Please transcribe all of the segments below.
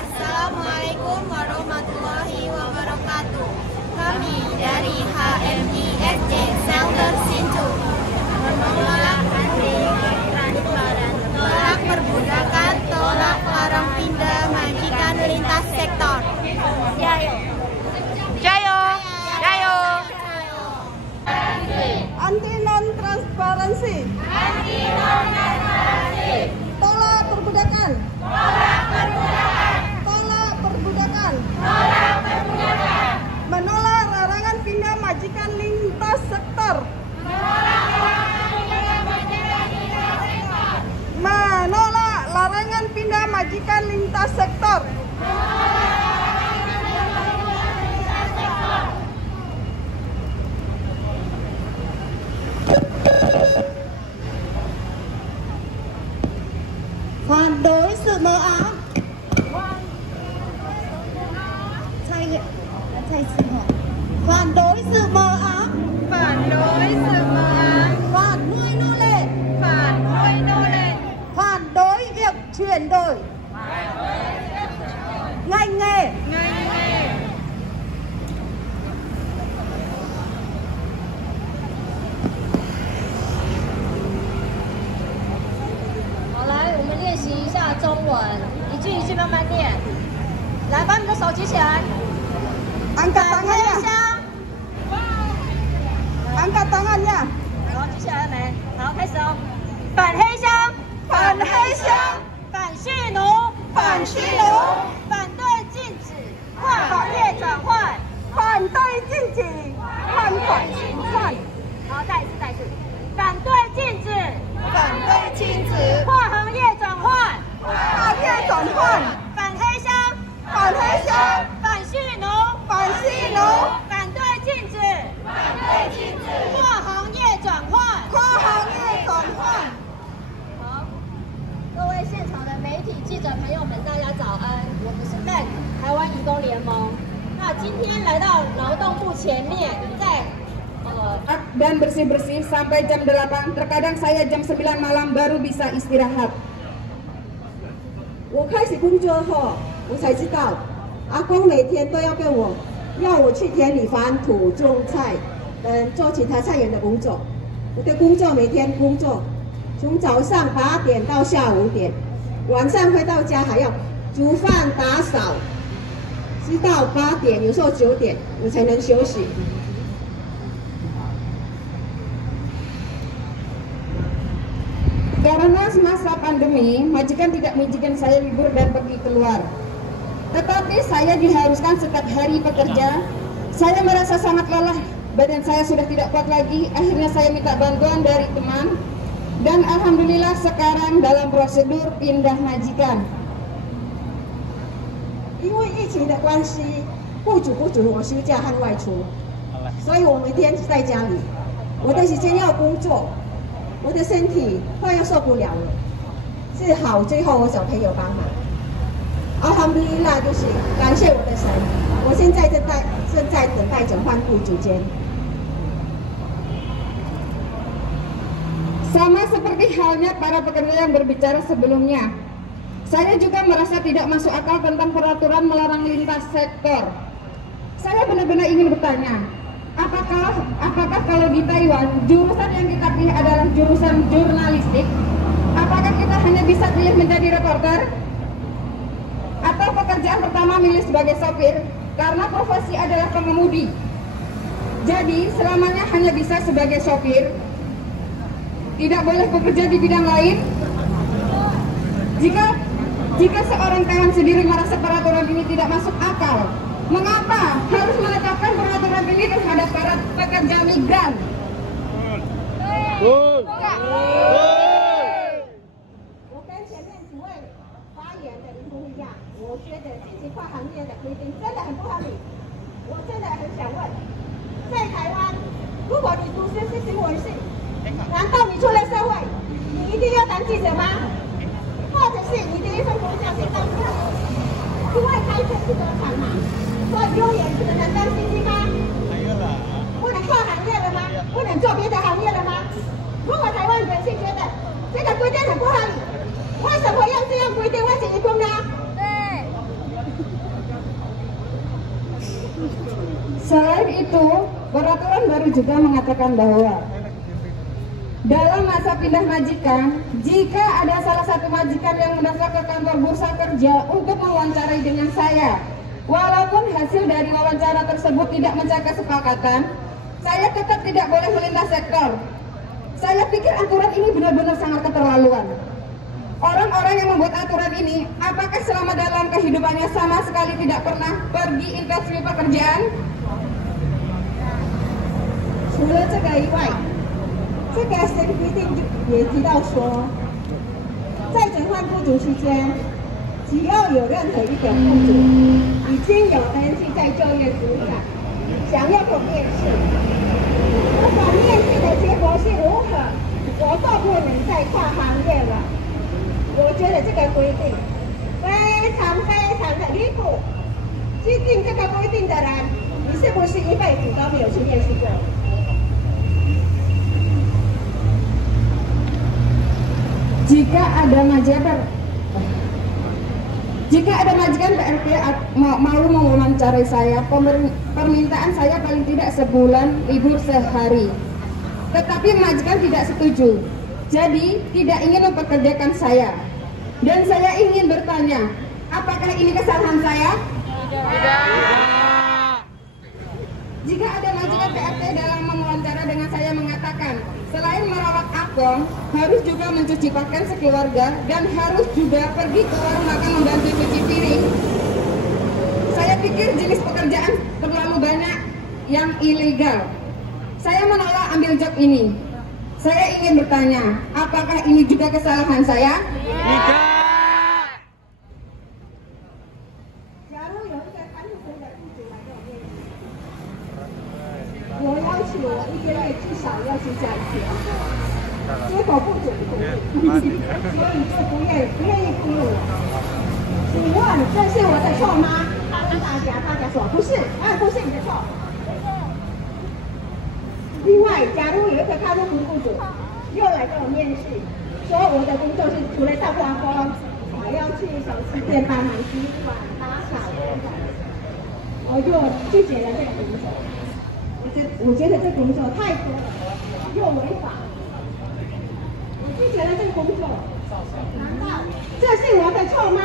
Assalamualaikum warahmatullahi wabarakatuh. Kami dari HMISJ Shelter Sincu menolak transparan, tolak perbudakan, tolak larang pindah, majikan lintas sektor. Jayo, Jayo, jayo. Anti non transparansi. Anti non transparansi. Tolak perbudakan. Tolak perbudakan. Tolak perbudakan. Tolak perbudakan. Menolak larangan pindah majikan lintas sektor. Menolak larangan pindah majikan lintas sektor. Menolak larangan pindah majikan lintas sektor. 反đối sự mờ ám. Phản đối sự mờ ám. Phản đối sự mờ ám. Phản nuôi nô lệ. Phản nuôi nô lệ. Phản đối việc chuyển đổi ngành nghề. Ngành nghề. 好，来，我们练习一下中文，一句一句慢慢念。来，把你的手举起来。 Angkat 反黑 tangannya. 箱， Angkat tangannya. 好，举起来了没？好，开始哦。反黑箱，反黑箱。反蓄奴，反蓄奴。反对禁止跨行业转换。反对禁止换款换。好，再一次，再一次。反对禁止反对禁止跨行业转换。跨业转换。反黑箱，反黑箱。反蓄奴，反蓄奴。反对禁止反对禁止跨行业转换。跨行业转换。 好，各位现场的媒体记者朋友们，大家早安！我们是 MAC 台湾移工联盟。那今天来到劳动部前面，在dan bersih-bersih sampai jam 8. Terkadang saya jam 9 malam baru bisa istirahat. 我开始工作后，我才知道，阿公每天都要我去田里翻土、种菜，做其他菜园的工作。我的工作每天工作，从早上8点到下午5点，晚上回到家还要煮饭、打扫，直到8点，有时候9点我才能休息。 Karena semasa pandemi, majikan tidak mengizinkan saya libur dan pergi keluar. Tetapi saya diharuskan setiap hari bekerja. Saya merasa sangat lelah, badan saya sudah tidak kuat lagi. Akhirnya saya minta bantuan dari teman. Dan alhamdulillah sekarang dalam prosedur pindah majikan. 因为疫情的关系，不准我休假和外出，所以我每天在家里。我的时间要工作，我的身体快要受不了了。幸好最后我小朋友帮忙。Alhamdulillah，就是感谢我的神。我现在正在等待着换雇主间。 Sama seperti halnya para pekerja yang berbicara sebelumnya, saya juga merasa tidak masuk akal tentang peraturan melarang lintas sektor. Saya benar-benar ingin bertanya, apakah kalau di Taiwan jurusan yang kita pilih adalah jurusan jurnalistik? Apakah kita hanya bisa pilih menjadi reporter? Atau pekerjaan pertama milih sebagai sopir karena profesi adalah pengemudi? Jadi selamanya hanya bisa sebagai sopir? Tidak boleh bekerja di bidang lain? Jika seorang kawan sendiri merasa peraturan ini tidak masuk akal, mengapa harus menetapkan peraturan ini terhadap para pekerja migran? 我跟前面几位发言的人不一样，我觉得近期跨行业的规定真的很不合理。我真的很想问，在台湾，如果你读的是新闻系，难道你出了社会，你一定要当记者吗？或者是你的一份工作是当司机？因为开车是得产嘛，所以永远只能当司机吗？不能跨行业了吗？不能做别的行业了吗？如果台湾人是觉得这个规定很不合理，为什么要这样规定外籍移工呢？对， itu, peraturan baru juga mengatakan bahwa dalam masa pindah majikan, jika ada salah satu majikan yang mendaftar ke kantor bursa kerja untuk mewawancarai dengan saya, walaupun hasil dari wawancara tersebut tidak mencapai kesepakatan, saya tetap tidak boleh melintas sektor. Saya pikir aturan ini benar-benar sangat keterlaluan. Orang-orang yang membuat aturan ini, apakah selama dalam kehidupannya sama sekali tidak pernah pergi interview pekerjaan? 除了这个以外，这个新规定也提到说，在转换雇主期间，只要有任何一个雇主已经有登记在就业资产，想要我面试，不管面试的结果是如何，我都不能再跨行业了。我觉得这个规定非常的离谱。制定这个规定的人，你是不是一辈子都没有去面试过？ Jika ada majikan PRT mau mewawancarai saya, permintaan saya paling tidak sebulan libur sehari. Tetapi majikan tidak setuju, jadi tidak ingin mempekerjakan saya. Dan saya ingin bertanya, apakah ini kesalahan saya? Jika ada majikan PRT dalam mewawancara dengan saya mengatakan, selain merawat akong, harus juga mencuci pakaian sekeluarga dan harus juga pergi ke warung makan membantu cuci piring. Saya pikir jenis pekerjaan terlalu banyak yang ilegal. Saya menolak ambil job ini. Saya ingin bertanya, apakah ini juga kesalahan saya? Tidak. 我要求我1个月至少要去加一天，结果不准同意，所以就不愿意雇我。请问这是我的错吗？跟大家说不是，不是你的错。另外，假如有一个开户雇主又来跟我面试，说我的工作是除了上花工，还要去小吃店帮忙洗碗、打扫，我就拒绝了这个工作。 我觉得这工作太多了，又违法，我拒绝了这个工作。难道这是我的错吗？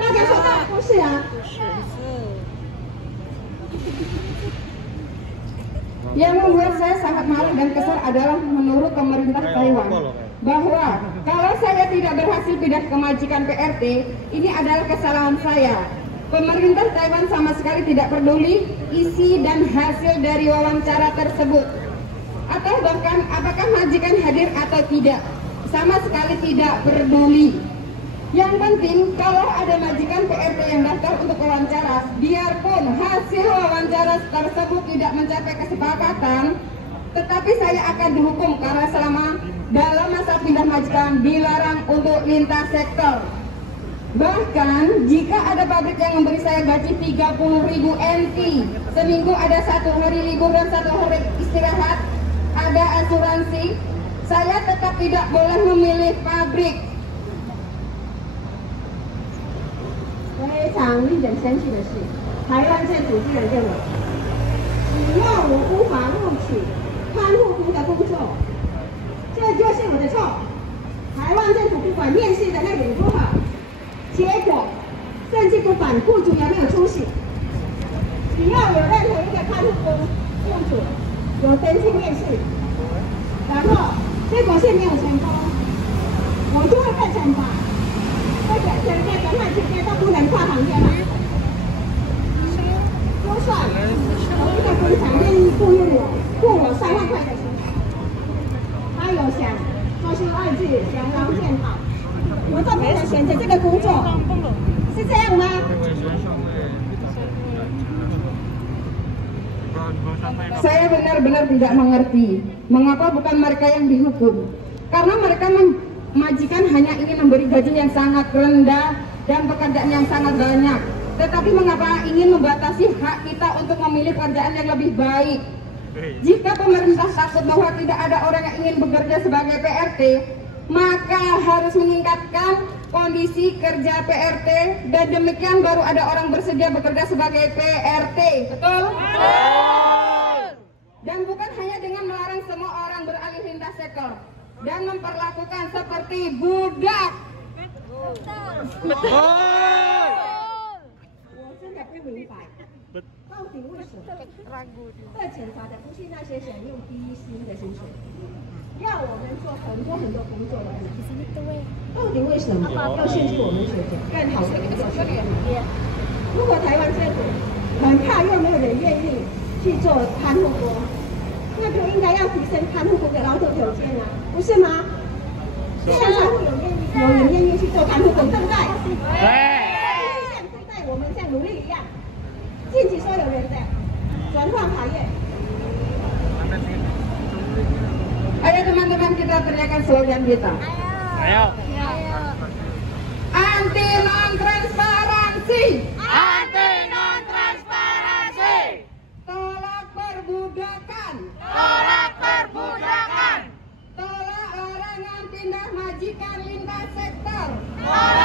大家说当然不是啊。Yang membuat saya sangat malu dan kesal adalah menurut pemerintah Taiwan bahwa kalau saya tidak berhasil pindah ke majikan PRT, ini adalah kesalahan saya. Pemerintah Taiwan sama sekali tidak peduli isi dan hasil dari wawancara tersebut, atau bahkan apakah majikan hadir atau tidak, sama sekali tidak peduli. Yang penting kalau ada majikan PRT yang daftar untuk wawancara, biarpun hasil wawancara tersebut tidak mencapai kesepakatan, tetapi saya akan dihukum karena selama dalam masa pindah majikan dilarang untuk lintas sektor. Bahkan jika ada pabrik yang memberi saya gaji 30.000 NT, seminggu ada 1 hari libur dan 1 hari istirahat, ada asuransi, saya tetap tidak boleh memilih pabrik. 非常令人生气的是，台湾政府居然认为，只要我无法录取看护工的工作，这就是我的错。台湾政府不管面试的内容如何。 结果，甚至不管雇主有没有出席，只要有任何一个看护工雇主有登记面试，然后结果是没有成功，我就会被惩罚。这个整个转换期间都不能跨行业了。就算有一个工厂愿意雇佣我，付我3万块的薪水，他有想说是2次想要见好。 我都不能选择这个工作，是这样吗？ Saya benar-benar tidak mengerti mengapa bukan mereka yang dihukum. Karena mereka majikan hanya ingin memberi gaji yang sangat rendah dan pekerjaan yang sangat banyak. Tetapi mengapa ingin membatasi hak kita untuk memilih pekerjaan yang lebih baik? Jika pemerintah takut bahwa tidak ada orang yang ingin bekerja sebagai PRT, maka harus meningkatkan kondisi kerja PRT dan demikian baru ada orang bersedia bekerja sebagai PRT. Betul? Dan bukan hanya dengan melarang semua orang beralih lintas sektor dan memperlakukan seperti budak. 我真的不明白，到底为什么被惩罚的不是那些享用低薪的薪水，要我们做很多很多工作的人？到底为什么要限制我们选择更好的工作选择？如果台湾政府很怕又没有人愿意去做看护工，那就应该要提升看护工的劳动条件啊，不是吗？这样才会有人愿意去做看护工，对不对？对。像对待我们像奴隶一样，禁止所有人的转换行业。 Ayo teman-teman kita teriakan slogan kita. Ayo. Anti non-transparansi. Anti non-transparansi. Tolak perbudakan. Tolak perbudakan. Tolak larangan pindah majikan lintas sektor. Tolak